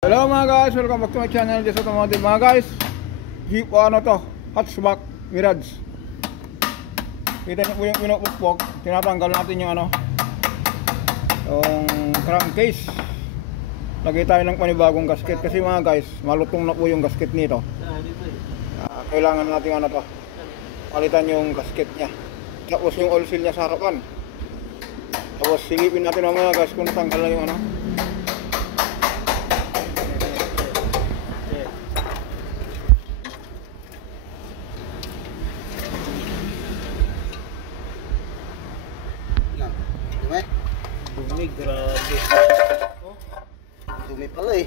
Hello mga guys, welcome back to my channel, Jess Automotive mga guys. Jeep ano to, hatchback Mirage. Kita niyo po yung pinupukpok. Tinatanggal natin yung ano, yung crankcase. Lagay tayo ng panibagong gasket kasi mga guys, malutong na po yung gasket nito. Kailangan natin ano to, palitan yung gasket nya. Tapos yung oil seal nya sa harapan. Tapos silipin natin mga guys kung natanggal na yung ano. Dumi, grabe. Oh, dumi pala eh.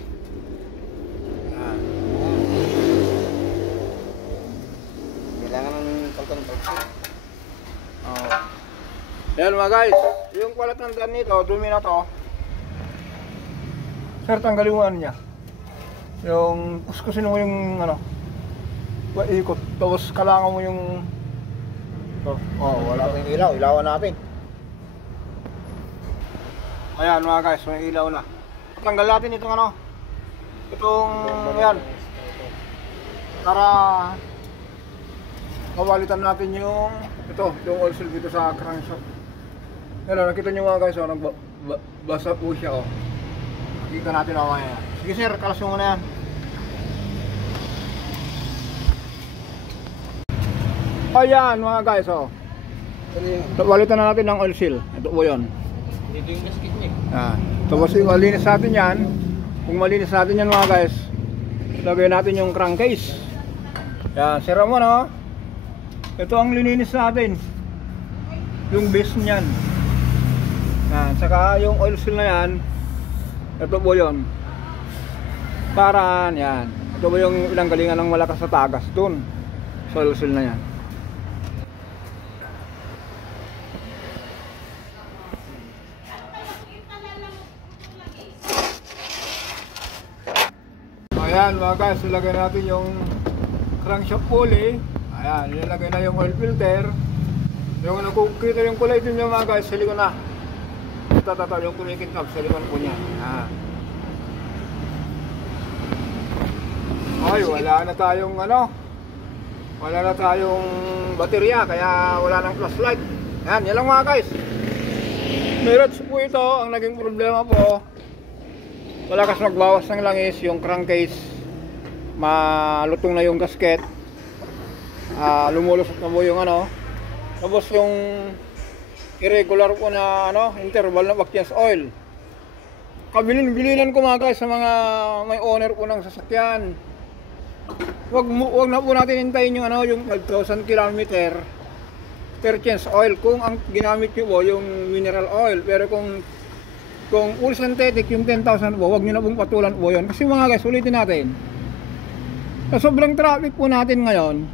Ah. Kailangan ng kalkang-kalkang. Yan mga guys, yung palatandaan nito, dumi na to. Sir, tanggalin mo ano niya. Yung kuskusin mo yung ano, ikot. Tapos kalangan mo yung to. Oh, wala tayong ilaw, ilawan natin. Ayan mga guys, may ilaw na. Tanggal natin itong ano, itong yan, para mawalitan natin yung yung oil seal dito sa crankshaft. Yan o, nakita nyo mga guys, nagbasa po siya o. Nakita natin o kaya. Sige sir, kalas mo muna yan. Ayan mga guys o. Walitan na natin ng oil seal. Ito po yun. Dito yung gasket niya. Tapos malinis natin yan. Kung malinis natin yan mga guys, lagay natin yung crankcase. Yan, sira mo no. Ito ang lininis natin, yung base niyan. Yan, saka yung oil seal na yan, ito po yun. Paraan yan. Ito po yung pinanggalingan ng malakas sa tagas dun sa oil seal na yan. Ayan mga guys, ilagay natin yung crankshaft pulley. Ayan, ilagay na yung oil filter. Yung nakukita yung kulay din niya mga guys, sa likod na. Ito, yung kumikitab sa likod po niya. Ayan. Ay, wala na tayong ano, wala na tayong baterya, kaya wala nang flashlight. Ayan, yan lang mga guys. Mirage po ito, ang naging problema po, malakas magbawas ng langis yung crankcase, malutong na yung gasket, lumulusot na po yung ano, tapos yung irregular po na ano, interval na back-change oil. Kabilin-bilinan ko mga guys sa mga may owner po ng sasakyan, wag na po natin hintayin yung ano, yung 5,000 km per change oil kung ang ginamit nyo po yung mineral oil. Pero kung full synthetic yung 10,000 po, huwag nyo na pong patulan po yun. Kasi mga guys, ulitin natin, sa sobrang traffic po natin ngayon,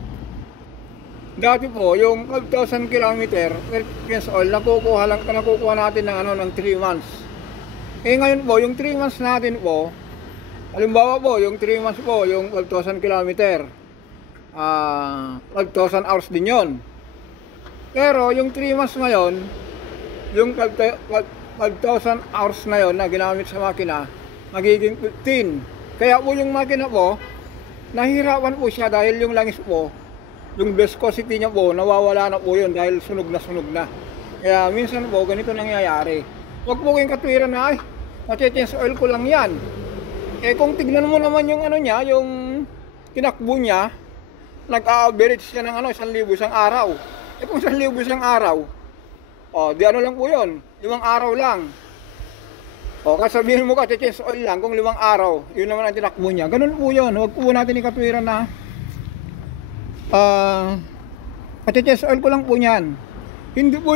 dati po yung 5,000 km per change oil nakukuha natin ng ano, ng 3 months. Ngayon po yung 3 months natin po, halimbawa po yung 3 months po yung 5,000 km, 5,000 hours din yon. Pero yung 3 months ngayon, yung 5,000 hours na yon na ginamit sa makina, magiging 15. Kaya po yung makina po, nahirapan po siya dahil yung langis po, yung viscosity niya po, nawawala na po yun dahil sunog na. Kaya minsan po, ganito nangyayari. Huwag po kayong katwiran na, ay, mati-change oil ko lang yan. Kung tignan mo naman yung ano niya, yung tinakbo niya, nag-average siya ng ano, 1,000 isang araw. Kung 1,000 isang araw, di ano lang po yun, 5 araw lang. Kasi sabihin mo ka, change oil lang kung 5 araw, yun naman ang tinakbo niya. Ganun po yun, huwag po natin ikatwiran na change oil ko lang po yan. Hindi po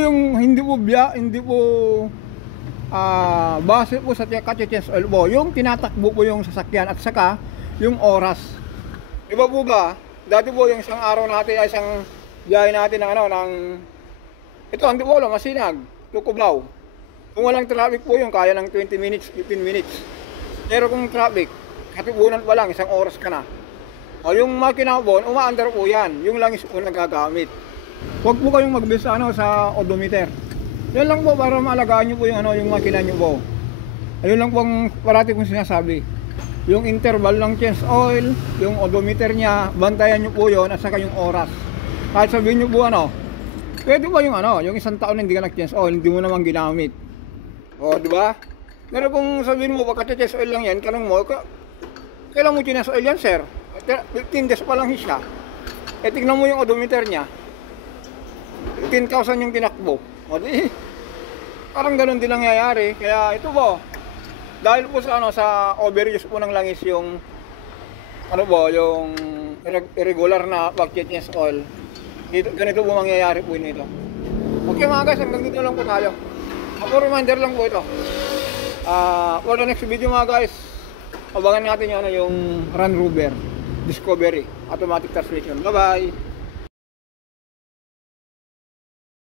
base po sa change oil po, yung tinatakbo po yung sasakyan at saka yung oras. Diba po ba, dati po yung isang araw natin ay isang biyahe natin ng ano, ng ito, hindi po lang, Masinag, Tucublao. Kung walang traffic po yung kaya ng 20 minutes, 15 minutes. Pero kung traffic, katipunan pa lang, isang oras ka na. Yung makina po, umaandar po yan, yung langis po nagagamit. Huwag po kayong magbisa ano, sa odometer. Yan lang po para maalagaan nyo po yung, ano, yung makina nyo po. Ayun lang po ang parati kong sinasabi. yung interval ng change oil, yung odometer niya, bantayan nyo po yun at saka yung oras. Kahit sabihin nyo po ano, pwede ba yung ano, yung isang taon na hindi ka nag-change oil, hindi mo naman ginamit. O, di ba? Pero kung sabihin mo, baka change oil lang yan, tanong mo, kailan mo change oil yan, sir? 15 days pa lang siya. Eh, tignan mo yung odometer niya. 10,000 yung tinakbo. O, di, parang ganun din nangyayari. Kaya ito po, dahil po sa, ano, sa overuse po ng langis yung, ano po, yung irregular na pag-change oil. Ganito po mangyayari po nito. Okay mga guys, hanggang dito lang po tayo. Ako reminder lang po ito. For the next video mga guys, abangan natin yung, ano, yung Land Rover Discovery automatic transmission. Bye bye!